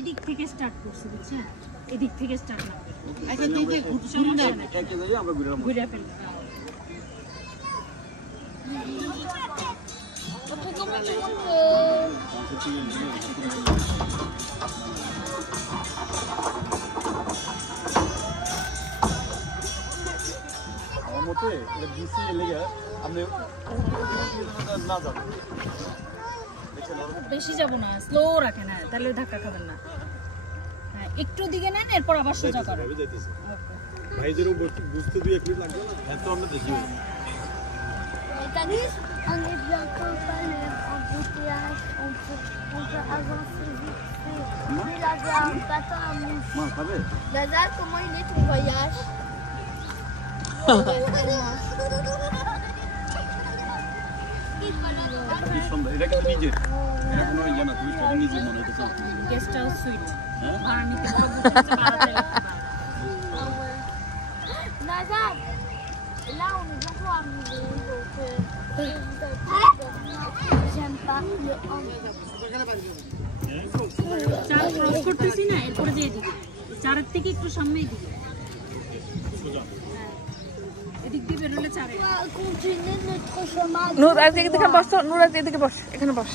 এদিক থেকে স্টার্ট করছি বুঝছেন এদিক থেকে স্টার্ট না আচ্ছা দিদি ঘুরি না একে যাই আমরা ঘুরে ফেলবো আমার মতে এটা বিসি এর লাগা আপনি না যাবেন বেশি যাব না স্লো রাখেন হ্যাঁ তাহলে ধাক্কা খাবেন না হ্যাঁ একটু দিকে নেন এরপর আবার সোজা করেন ভাইদেরও বুঝতে 2 মিনিট লাগবে না এত আমরা দেখি On est bientôt pas le embouteillage, on peut avancer vite fait. Il avait un bâton à mouche. Dada, comment il est ton voyage? এটা কিন্তু নিজে এটা কোনো ইয়া না তুমি সেটা নিজে মনে হইতেছে গেস্ট হাউস সুইট ভাড়া নিতে বড় বুঝতে বাড়াতে Dada, là on est bientôt arrivé, donc j'aime pas le চার ক্রস করতেছি না এরপরে যে এদিকে চারের থেকে একটু সামনেই দিকে এদিক দিয়ে বেরোলে চারে continuer notre chemin. নূর এদিকে বস, নূর এদিকে বস, এখানে বস।